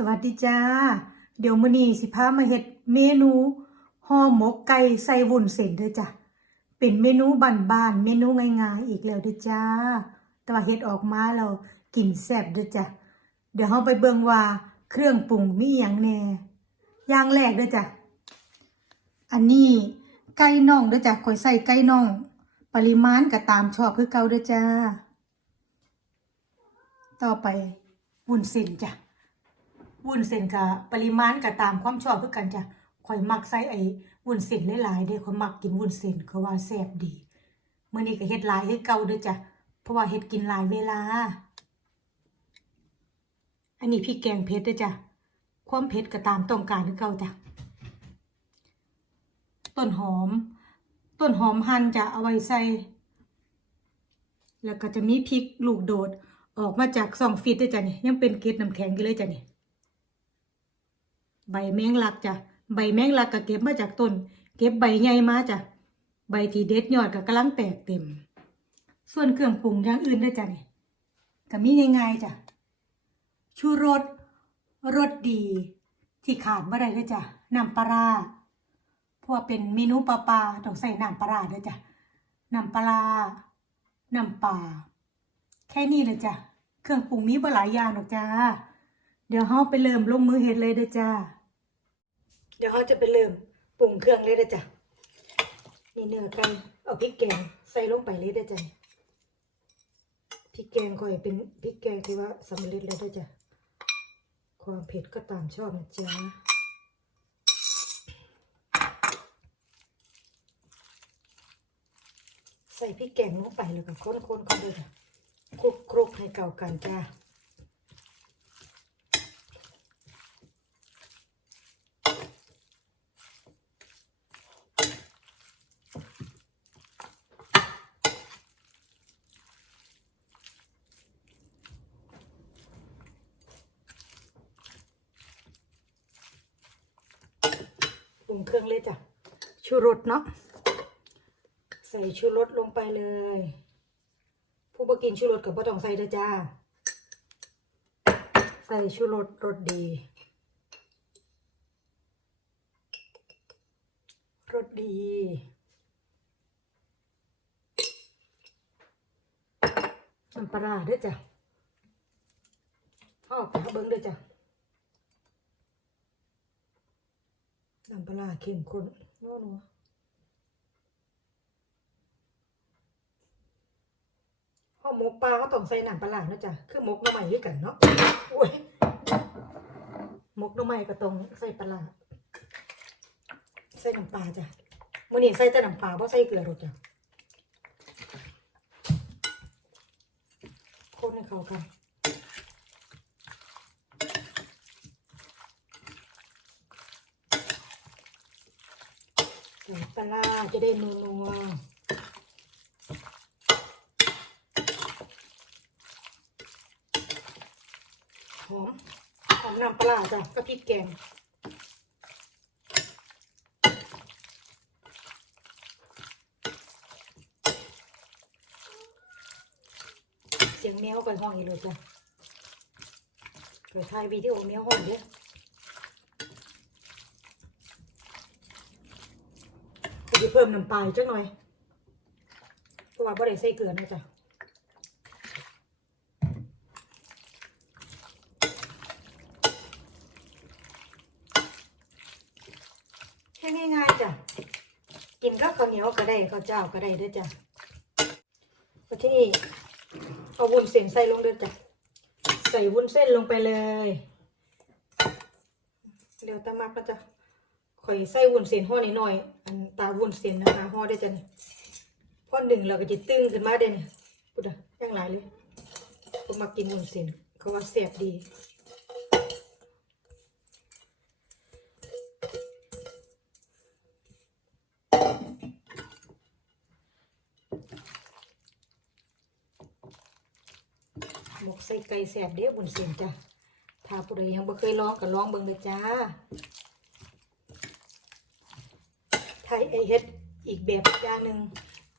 สวัสดีจ้า เดี๋ยวมื้อนี้สิพามาเฮ็ดเมนูห่อหมกไก่ใส่วุ้นเส้นเด้อจ้ะเป็นเมนูบ้านๆเมนูง่ายๆอีกแล้วเด้อจ้า แต่ว่าเฮ็ดออกมาแล้วกินแซ่บเด้อจ้ะเดี๋ยวเฮาไปเบิ่งว่าเครื่องปรุงมีหยังแน่อย่างแรกเด้อจ้ะอันนี้ไก่น่องเด้อจ้ะข่อยใส่ไก่น่อง ปริมาณก็ตามชอบคือเก่าเด้อจ้า ต่อไปวุ้นเส้นจ้ะ วุ้นเส้นกับปริมาณกับตามความชอบคือกันจ้ะข่อยมักใส่ไอ้วุ้นเส้นหลายๆเด้ข่อยมักกินวุ้นเส้นเขาว่าแซ่บดีมื้อนี้ก็เฮ็ดหลายคือเก่าเด้อจ้ะเพราะว่าเฮ็ดกินหลายเวลา อันนี้พริกแกงเผ็ดเด้อจ้ะความเผ็ดก็ตามต้องการคือเก่าจ้ะต้นหอม ต้นหอมหั่นจะเอาไว้ใส่ แล้วก็จะมีพริกลูกโดดออกมาจากซองฟิตด้วยจ้ะนี่ยังเป็นเกล็ดน้ำแข็งอยู่เลยจ้ะนี่ ใบแมงลักจ้ะใบแมงลักก็เก็บมาจากต้น เก็บใบใหญ่มาจ้ะใบที่เด็ดยอดก็กำลังแตกเต็ม ส่วนเครื่องปรุงอย่างอื่นด้วยจ้ะนี่ก็มีง่ายๆจ้ะชูรสรสดี ที่ขาดไม่ได้เลยจ้ะน้ำปลาพว่าเป็นเมนูปลาปลาต้องใส่น้ำปลาด้วยจ้ะน้ำปลาร้าน้ำปลาแค่นี้เลยจ้ะเครื่องปรุงมีบ่หลายอย่างหรอกจ้าเดี๋ยวเฮาไปเริ่มลงมือเฮ็ดเลยเด้อจ้า เดี๋ยวเฮาจะไปเริ่มปรุงเครื่องเลยเด้อจ้ะนี่เนื้อไก่เอาพริกแกงใส่ลงไปเลยเด้อจ้ะพริกแกงคอยเป็นพริกแกงที่ว่าสำเร็จแล้วเด้อจ้ะความเผ็ดก็ตามชอบนะจ๊ะใส่พริกแกงลงไปแล้วก็คนๆกันเลยจ้ะคลุกคลุกให้เก่ากันจ้า ปรุงเครื่องเลยจ้ะชูรสเนาะใส่ชูรสลงไปเลย ผู้บกินชูรสกับบ่ต้องใส่เด้อจ้า ใส่ชูรสรสดีรสดีน้ำปลาร้าเด้จ้ะเอาไปหาเบิ้งด้อจ้ะ น้ำปลาเข้มข้นนัวนัวข้าวหมกปลาเขาต้องใส่น้ำปลาร้านะจ๊ะคือหมกหน้ำใหม่ด้วยกันเนาะโอ้ยหมกหน้ำใหม่ก็ต้องใส่ปลาใส่น้ำปลาจ้ะมื้อนี้ใส่แต่น้ำปลาเพราะใส่เกลือหรอกจ้ะคนให้เข้ากัน ปลาจะได้นัวๆหอมหอมน้ำปลาจ้ะกับพริกแกงเสียงแมวก่อยห้องอีกเลยจ้ะก่อยถ่ายวิดีโอแมวห้องเด้อก็จะเพิ่มน้ำปลาจักหน่อย เพราะว่าบ่ได้ใส่เกลือนะจ๊ะแค่ง่ายๆจ้ะ กินกับข้าวเหนียวก็ได้ข้าวเจ้าก็ได้ด้วยจ้ะที่นี่เอาวุ้นเส้นใส่ลงด้อจ้ะ ใส่วุ้นเส้นลงไปเลย เดี๋ยวตามักก็จะ ข่อยใส่วุ้นเส้นห่อนิดหน่อยๆอันตาวุ้นเส้นนะคะห่อได้จ้ะนี่พอหนึ่งเราก็จะตึงขึ้นมาเด่นพูดอะยังหลายเลยผมมากินวุ้นเส้นเขาว่าแซ่บดีหมกใส่ไก่แสบเด้อบุญเสียงจ้ะ ถ้าผู้ใดยังบ่เคยลองก็ลองเบิ่งเลยจ้า ไทยไอเฮ็ดอีกแบบอย่างหนึ่ง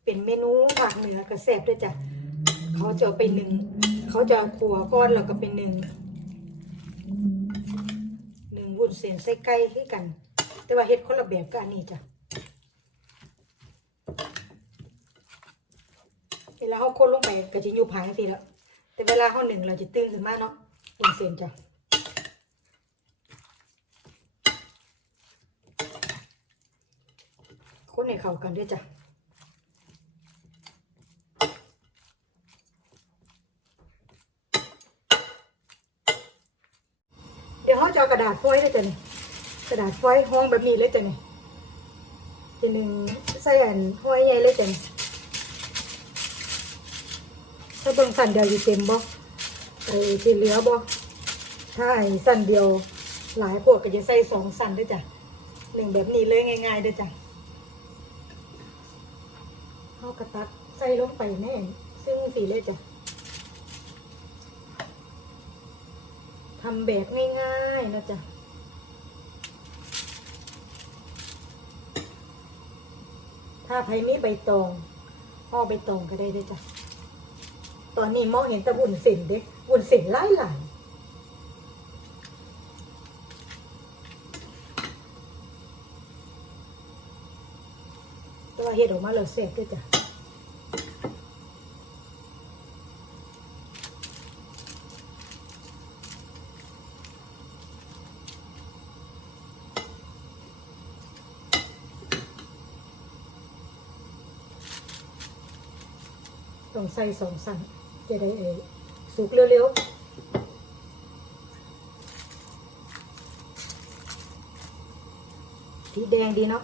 เป็นเมนูภาคเหนือก็แซบด้วยจ้ะเขาจะไปหนึ่งเขาจะขัวก้อนแล้วก็เป็นหนึ่งวุ้นเส้นใส่ไก่คือกัน แต่ว่าเฮ็ดคนละแบบกับอันนี้จ้ะเวลาเขาคนลงไปก็จะอยู่ผางสิแล้วแต่เวลาเขาหนึ่งเราจะตื้นขึ้นมาเนาะวุ้นเส้นจ้ะ คนให้เข้ากันด้วยจ้ะเดี๋ยวเขาจะเอากระดาษฟอยล์เลยจ้ะนี่กระดาษฟอยล์ห้องแบบนี้เลยจ้ะนี่จะหนึ่งใส่อันห้อยใหญ่เลยจ้ะนี่ถ้าเบิ่งสั่นเดียวอยู่เต็มบ่ไอ้ที่เหลือบ่ถ้าไอ้สั่นเดียวหลายพวกก็จะใส่สองสั่นด้วยจ้ะหนึ่งแบบนี้เลยง่ายๆด้วยจ้ะ เขากระตักใส่ลงไปแน่ซึ่งสีเลยจ้ะทำแบบง่ายๆนะจ๊ะถ้าใครมีใบตองห่อใบตองก็ได้ด้วยจ้ะตอนนี้มองเห็นแต่บุญสินเด็กบุญสินไล่หลายตัวา เห็ดออกมาแล้วเสร็จด้วยจ้ะต้องใส่สองสั่นจะได้เออสุกเร็วๆสีแดงดีเนาะ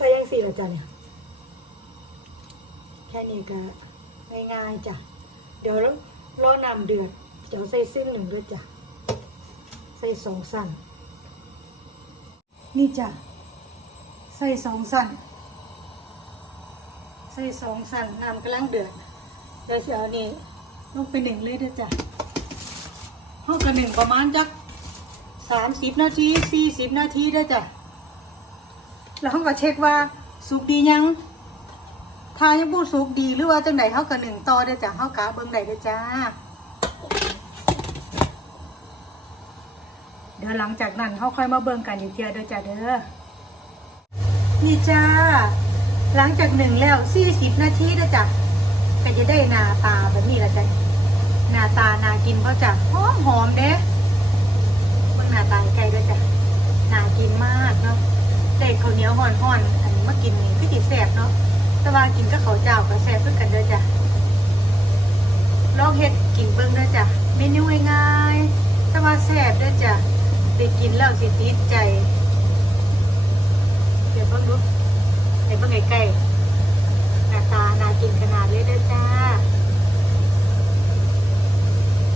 ใสิละจ้ะเนี่ย แค่นี้ก็ง่ายๆจ้ะ เดี๋ยวรอน้ำเดือด เดี๋ยวใส่ซึ่งหนึ่งด้วยจ้ะ ใส่สองสั่นนี่จ้ะ ใส่สองสั่นใส่สองสั่นน้ำกำลังเดือดเดี๋ยวสิเอานี่ลงไปหนึ่งเลยด้อจ้ะห้องกระหนึ่งประมาณจักสามสิบนาทีสี่สิบนาทีด้อจ้ะแล้วเขาก็เช็คว่า สุกดียังถ้ายังพูดสุกดีหรือว่าจังไหนเขาก็หนึ่งต่อเด้อจ้ะเขากะเบิ่งได้เด้จ้า เดี๋ยวหลังจากนั้นเขาค่อยมาเบิ่งกันอีกเทียเด้อจ้ะเด้อนี่จ้า หลังจากหนึ่งแล้วสี่สิบนาทีเด้อจ้ะก็จะได้หน้าตาแบบนี้ละจ้ะหน้าตาน่ากินเพราะจ้ะหอมหอมๆเด้เบิ่งหน้าตาไก่ด้วยจ้ะน่ากินมากเนาะได้ข้าวเหนียวห่อนๆอันนี้ มากินนี่คือติแสบเนาะแต่ว่ากินกับข้าเจ้าก็แสบเพื่อกันเด้อจ้ะลองเฮ็ดกินเบิ่งเด้อจ้ะเมนูง่ายๆแต่ว่าแสบเด้อจ้ะได้กินแล้วสิติดใจเดี๋ยวเบิ่งดูให้เบิ่งใกล้ๆหน้าตาน่ากินขนาดเลยเด้อจ้า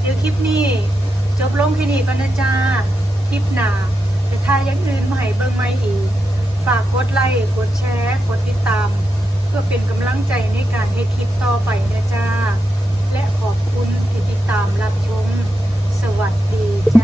เดี๋ยวคลิปนี้จบลงที่นี่ก่อนนะจ้าคลิปหน้าจะถ่ายอย่างอื่นมาให้เบิ่งใหม่อีก ฝากกดไลค์กดแชร์กดติดตาม เพื่อเป็นกำลังใจในการให้คลิปต่อไปนะจ้า และขอบคุณที่ติดตามรับชม สวัสดีจ้า